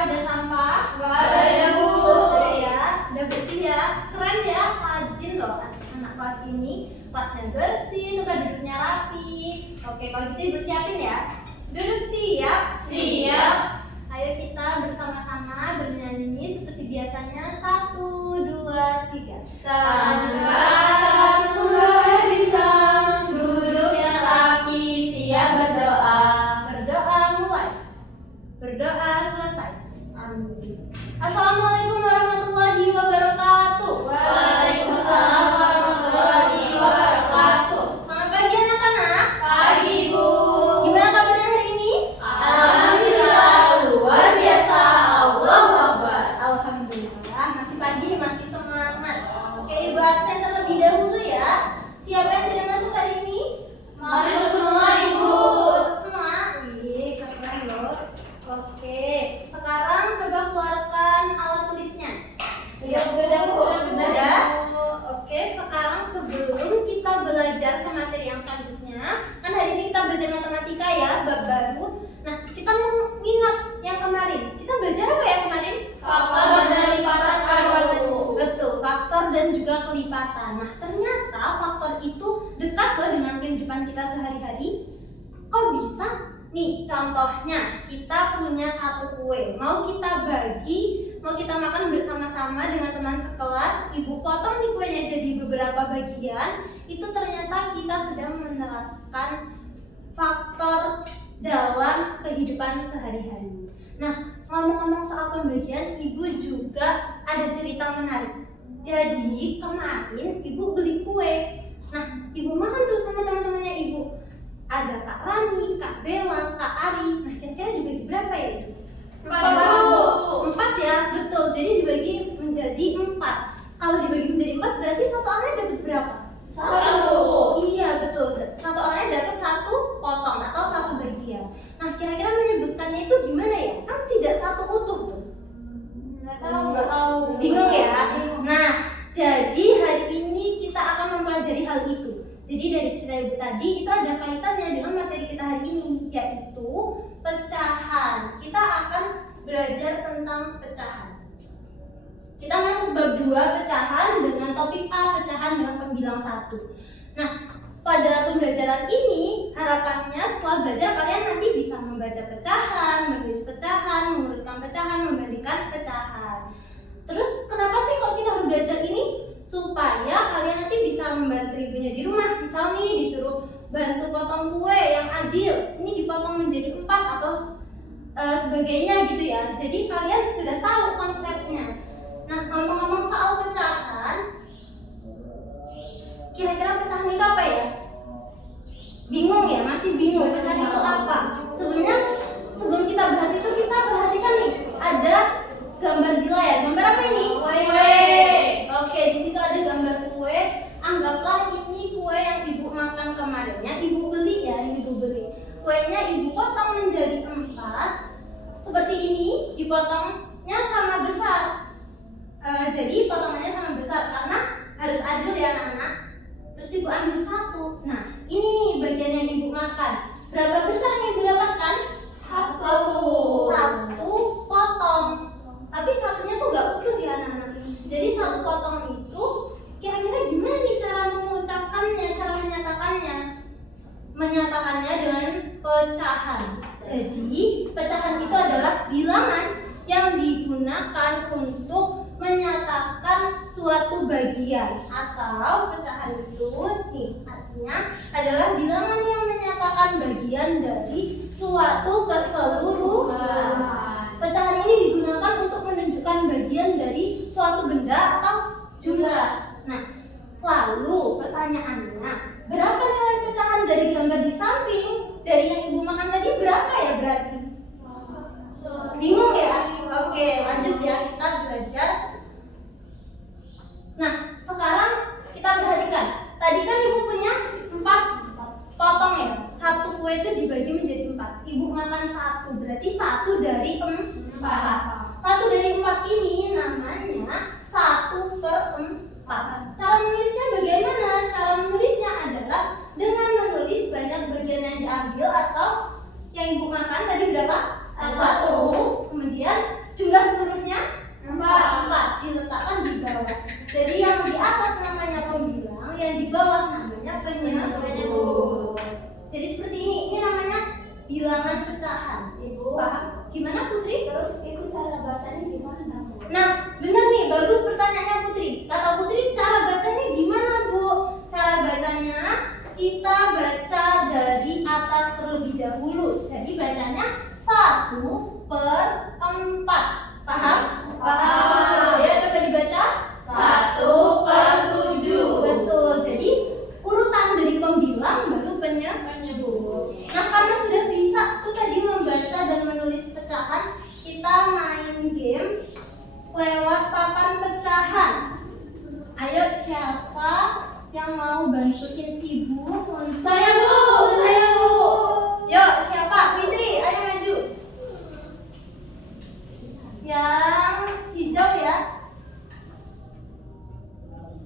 ada sampah? Nggak ada, Bu. Sudah ya, udah bersih ya. Keren ya, rajin loh anak kelas ini. Kelasnya bersih, tempat duduknya rapi. Oke, kalau gitu ibu siapin ya. Duduk siap? Siap. Ayo kita bersama-sama bernyanyi seperti biasanya. 1, 2, 3. Tangga sumber bintang, duduknya rapi, siap berdoa. Berdoa mulai. Berdoa selesai. Amin. Assalamualaikum warahmatullahi wabarakatuh. Waalaikumsalam warahmatullahi wabarakatuh. Selamat pagi anak-anak. Pagi, Bu. Gimana kabarnya hari ini? Alhamdulillah, luar biasa. Allahu Akbar. Alhamdulillah, masih pagi nih, masih semangat. Oke, ibu absen terlebih dahulu ya. Siapa yang tidak masuk hari ini? Masuk semua, Ibu. Masuk semua? Wih, keren loh. Oke, sekarang coba keluarkan alat tulisnya. Sudah, Bu. Sudah? Oke, sekarang sebelum kita belajar ke materi yang selanjutnya, kan hari ini kita belajar matematika ya, bab baru. Nah, kita mengingat yang kemarin. Kita belajar apa ya kemarin? Faktor dan lipatan angka, Bu. Betul, faktor dan juga kelipatan. Nah, ternyata faktor itu dekat loh dengan kehidupan kita sehari-hari. Kok bisa? Nih, contohnya kita punya satu kue. Mau kita bagi, mau kita makan bersama-sama dengan teman sekelas. Ibu potong nih kuenya jadi beberapa bagian. Itu ternyata kita sedang menerapkan faktor dalam kehidupan sehari-hari. Nah, ngomong-ngomong soal pembagian, ibu juga ada cerita menarik. Jadi kemarin ibu beli kue. Nah, ibu makan tuh sama teman-temannya ibu. Ada Kak Rani, Kak Bella, Kak Ari. Nah, kira-kira dibagi berapa ya itu? 4, Bu. 4 ya, betul. Jadi dibagi menjadi 4. Kalau dibagi menjadi 4 berarti satu orangnya dapat berapa? 1. Iya, betul. Satu orangnya dapat 1 potong atau 1 bagian. Nah, kira-kira menyebutkannya itu gimana ya? Kan tidak satu utuh tuh. Nggak tahu. Bingung ya? Nah, jadi hari ini kita akan mempelajari hal itu. Jadi dari cerita ibu tadi itu ada kaitannya dengan materi kita hari ini, yaitu pecahan. Kita akan belajar tentang pecahan. Kita masuk bab 2 pecahan dengan topik A, pecahan dengan pembilang 1. Nah, pada pembelajaran ini harapannya setelah belajar kalian nanti bisa membaca pecahan, menulis pecahan, mengurutkan pecahan, membandingkan pecahan. Terus kenapa sih kok kita harus belajar ini? Supaya kalian nanti bisa membantu ibunya di rumah. Misal nih disuruh bantu potong kue yang adil, ini dipotong menjadi 4 atau sebagainya gitu ya. Jadi kalian sudah tahu konsepnya. Nah, ngomong-ngomong soal pecahan, kira-kira pecahan itu apa ya? Bingung ya? Masih bingung pecahan itu apa? Sebenarnya sebelum kita bahas itu kita perhatikan nih, ada gambar di layar. Gambar apa ini? Kue. Oke, di situ ada gambar kue. Anggaplah ini kue yang ibu makan kemarinnya, ibu beli ya, ini ibu beli. Kuenya ibu potong menjadi 4. Seperti ini, dipotongnya sama besar. Jadi potongannya sama besar karena harus adil ya anak-anak. Terus ibu ambil 1. Nah, ini nih bagian yang ibu makan. Berapa besar yang ibu dapatkan? 1 potong. Tapi satunya tuh gak utuh ya anak-anak. Jadi 1 potong itu kira-kira gimana nih cara mengucapkannya, cara menyatakannya? Menyatakannya dengan pecahan. Jadi pecahan itu adalah bilangan yang digunakan untuk menyatakan suatu bagian, atau pecahan itu nih artinya adalah bilangan yang menyatakan bagian dari suatu keseluruhan. Pecahan ini digunakan untuk menunjukkan bagian dari suatu benda atau jumlah. Nah, lalu pertanyaannya, berapa nilai pecahan dari gambar di samping? Dari yang ibu makan tadi berapa ya berarti? Bingung ya? Oke, lanjut ya, kita belajar. Nah, sekarang kita perhatikan. Tadi kan ibu punya 4 potong ya. 1 kue itu dibagi menjadi 4. Ibu makan 1, berarti 1 dari 4. 1 dari 4 ini namanya 1/4. Cara menulisnya bagaimana? Cara menulisnya adalah dengan menulis banyak bagian yang diambil atau yang ibu makan tadi berapa? 1. Kemudian diletakkan di bawah. Jadi yang di atas namanya pembilang, yang di bawah namanya penyebut. Jadi seperti ini namanya bilangan pecahan. Ibu. Paham? Gimana Putri? Terus itu cara bacanya gimana, Bu? Nah, benar nih, bagus pertanyaannya Putri. Kata Putri, cara bacanya gimana, Bu? Cara bacanya kita baca dari atas terlebih dahulu. Jadi bacanya 1/4. Paham? Paham. Ya, coba dibaca. 1/7. Betul. Jadi urutan dari pembilang baru penyebut. Nah, karena sudah bisa tuh tadi membaca dan menulis pecahan, kita main game lewat papan pecahan. Ayo, siapa yang mau bantuin ibu untuk Saya, Bu. Saya, Bu. Yuk, siapa? Fitri, ayo maju. Yang hijau ya.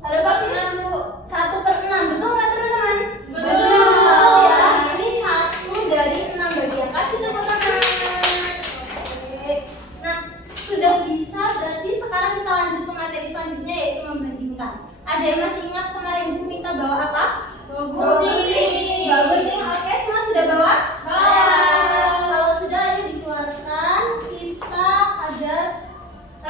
Ada berapa, Bu? 1/6. Betul nggak, teman-teman? Betul ya. Ini 1 dari 6 bagian. Kasih tepuk tangan. Oke. Nah, sudah bisa, berarti sekarang kita lanjut ke materi selanjutnya, yaitu membandingkan. Ada yang masih ingat kemarin Ibu minta bawa apa? Gunting. Bawa gunting. Oke, semua sudah bawa? Bawa. Kalau sudah, ayo dikeluarkan. Kita ada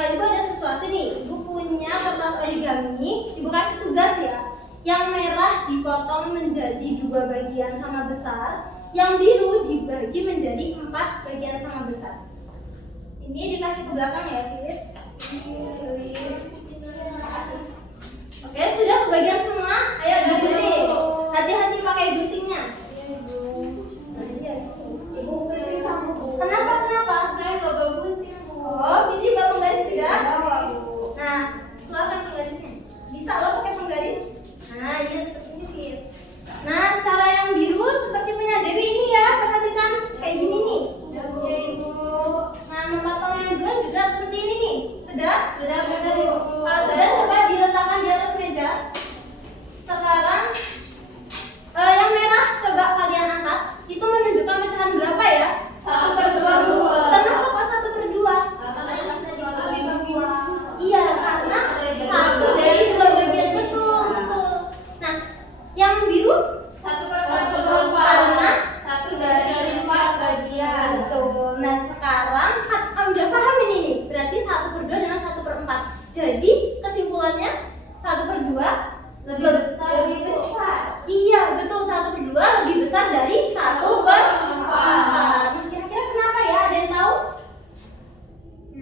Ibu ada sesuatu nih. Ibu punya kertas origami. Ibu kasih tugas ya. Yang merah dipotong menjadi 2 bagian sama besar. Yang biru dibagi menjadi 4 bagian sama besar. Ini dikasih ke belakang ya, Fit. Oke, sudah kebagian semua? Ayo digunting. Hati-hati pakai guntingnya. Ibu, beri kamu, Bu. Kenapa? Saya nggak bawa gunting, Bu. Oh, Fitri bawa penggaris tidak? Bawa, Bu. Nah, keluarkan penggarisnya. Bisa lo pakai penggaris? Nah, iya seperti ini, Fit. Nah, cara yang biru seperti punya Dewi ini ya. Perhatikan kayak gini nih. Sudah, Bu. Ya, Ibu. Nah, memotong yang dua juga seperti ini nih. Sudah? Sudah, benar, Ibu. Kalau sudah, coba diletakkan di atas meja. Sekarang yang merah coba kalian angkat. Itu menunjukkan pecahan berapa ya? 1/2, Bu. Kenapa kok 1/2? Karena bisa dibagi dua. Iya, karena 1 dari 2 bagian. Betul. Nah, yang biru 1/4. Karena 1 dari 4 bagian. betul. Nah, sekarang udah paham ini nih. Berarti 1/2 dengan 1/4. Jadi kesimpulannya 1/2 Lebih besar. Iya, betul. 1/2 lebih besar dari 1/4. Nah, kira-kira kenapa ya? Ada yang tahu?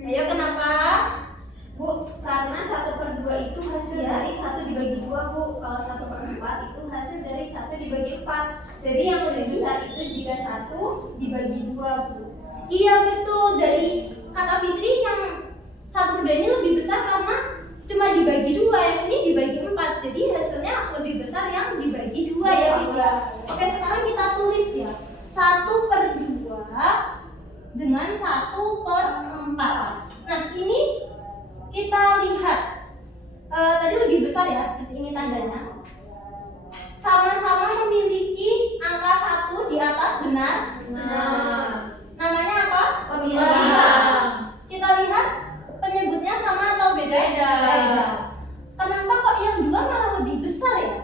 Ayo, kenapa? Bu, karena 1/2 itu hasil dari 1 dibagi 2, Bu. Kalau 1/4 itu hasil dari 1 dibagi 4. Jadi yang lebih besar itu jika 1 dibagi 2, Bu. Iya, betul. Dari kata Fitri yang 1/2 ini lebih besar karena cuma dibagi 2, yang ini dibagi 4. Jadi hasilnya lebih besar yang dibagi 2 ya, Fitri. Oke, sekarang kita tulis ya. 1/2 dengan 1/4. Nah, ini kita lihat tadi lebih besar ya, seperti ini tandanya. Sama-sama memiliki angka 1 di atas, benar? Benar. Namanya apa? Pembilang. Kita lihat penyebutnya sama atau beda? Beda. Kenapa kok yang 2 malah lebih besar ya?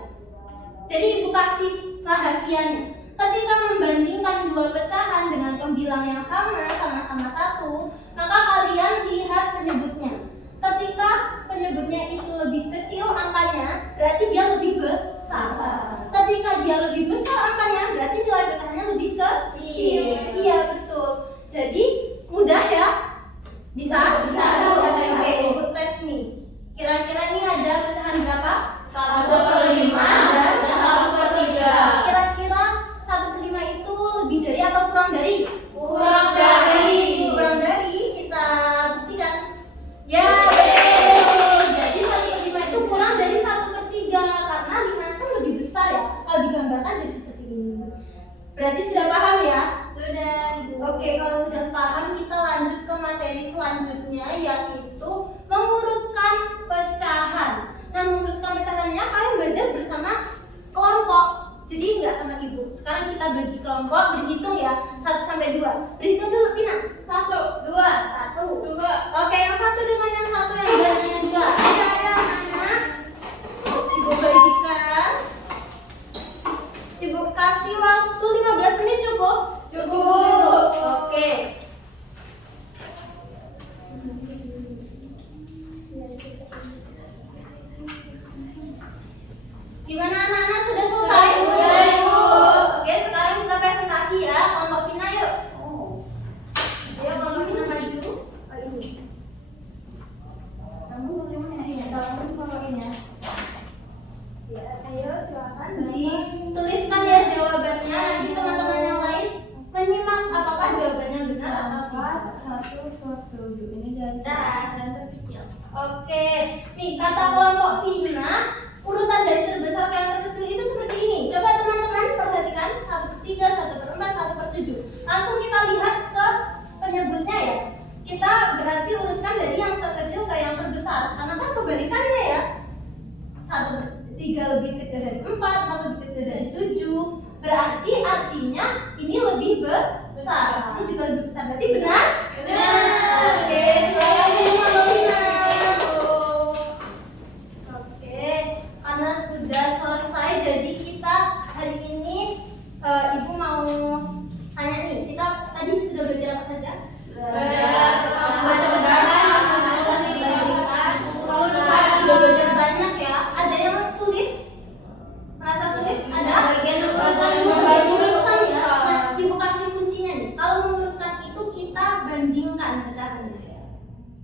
Jadi Ibu kasih rahasianya. Ketika membandingkan 2 pecahan dengan pembilang yang sama-sama 1, maka kalian lihat penyebutnya. Ketika penyebutnya itu lebih kecil angkanya, berarti dia lebih besar. Ketika dia lebih besar angkanya, berarti nilai pecahannya lebih kecil. Iya, betul. Jadi mudah ya? Bisa? Bisa. Oke, Ibu tes nih. Kira-kira ini ada pecahan berapa? 1/5 dan 1/3. Kira-kira 1/5 itu lebih dari atau kurang dari? Kurang dari. Kurang dari, kita buktikan. Ya, betul. Jadi 1/5 itu kurang dari 1/3 karena 5 kan lebih besar ya. Kalau digambarkan jadi seperti ini. Berarti sudah paham ya? Sudah, Ibu. Oke, kalau sudah paham kita lanjut ke materi selanjutnya, yaitu mengurutkan pecahan. Nah, mengurutkan pecahannya kalian belajar bersama kelompok. Jadi nggak sama Ibu. Sekarang kita bagi kelompok, berhitung ya, 1 sampai 2. Berhitung dulu, Tina. 1, 2, 1. 2. Oke, yang satu dengan yang satu yang gananya Oke, nih kata kelompok Vina, urutan dari terbesar ke yang terkecil itu seperti ini. Coba teman-teman perhatikan 1/3, 1/4, 1/7. Langsung kita lihat ke penyebutnya ya. Kita berarti urutkan dari yang terkecil ke yang terbesar, karena kan kebalikannya ya. 1/3 lebih kecil dari 4, 4 lebih kecil dari 7. Berarti artinya ini lebih besar. Ini juga lebih besar. Berarti benar? Benar. Oke, silakan Mbak Vina. Oke, karena sudah selesai, jadi kita hari ini Ibu mau tanya nih. Kita tadi sudah belajar apa saja? Sudah belajar banyak ya. Ada yang sulit? Merasa sulit? Ada? Mengurutkan ya. Nah, Ibu kasih kuncinya nih. Kalau mengurutkan itu kita bandingkan pecahannya.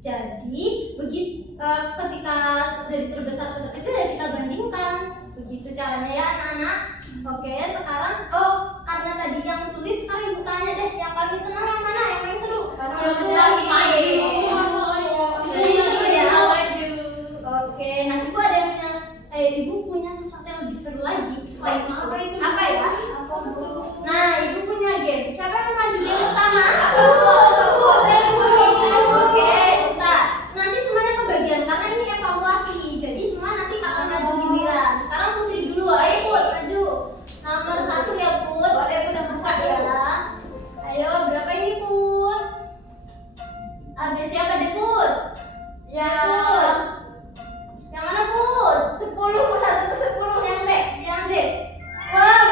Jadi ketika dari terbesar ke terkecil ya kita bandingkan. Begitu caranya ya anak-anak. Oke, sekarang karena tadi yang sulit, sekarang Ibu tanya deh, yang paling senang yang mana? Yang paling seru? Itu seru ya. Oke, nah Ibu punya sesuatu yang lebih seru lagi. Selain itu apa ya? Nah, Ibu punya game. Siapa yang mau maju game pertama? Oke, nah nanti semuanya kebagian karena ini evaluasi. Jadi semua nanti akan maju giliran. Sekarang Putri dulu, ayo Put, maju. Nomor 1 ya Put. Udah buka ya. Ayo, berapa ini Put? Siapa deh Put? Ya Put. Yang mana Put? 10, 1/10 yang D. Yang D. Wah,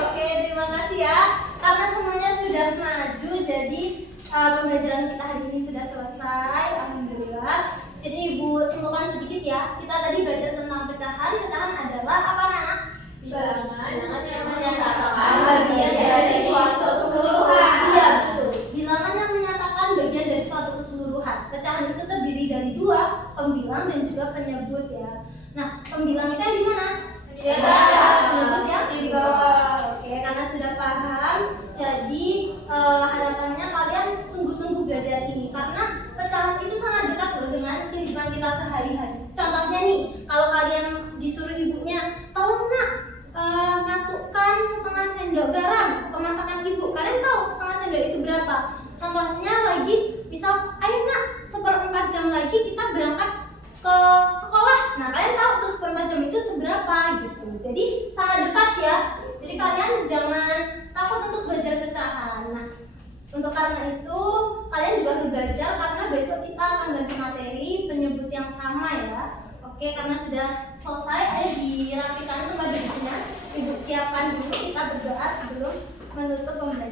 oke, terima kasih ya. Karena semuanya sudah maju, jadi pembelajaran kita hari ini sudah selesai. Alhamdulillah. Jadi Ibu simpulkan sedikit ya. Kita tadi belajar tentang pecahan. Pecahan adalah apa Nana? Bilangan yang menyatakan Bagian dari suatu keseluruhan. Iya betul. Bilangan yang menyatakan bagian dari suatu keseluruhan. Pecahan itu terdiri dari 2, pembilang dan juga penyebut ya. Nah, pembilang itu yang di mana? Di atas. Penyebut yang Di bawah. Oke, karena sudah paham, jadi harapannya kalian sungguh-sungguh belajar ini karena pecahan itu sangat dekat loh dengan kehidupan kita sehari-hari. Contohnya nih, kalau kalian disuruh ibunya, tolong nak masukkan setengah sendok garam ke masakan ibu. Kalian tahu setengah sendok itu berapa? Contohnya lagi, misal, ayo nak 1/4 jam lagi kita berangkat ke sekolah. Nah, kalian tahu tuh 1/4 jam itu seberapa gitu. Jadi sangat dekat ya. Jadi kalian jangan takut untuk belajar pecahan. Nah, untuk karena itu kalian juga harus belajar karena besok kita akan ganti materi penyebut yang sama ya. Oke, karena sudah selesai, ayo dirapikan tempat duduknya. Ibu siapkan dulu, kita berdoa sebelum menutup pembelajaran.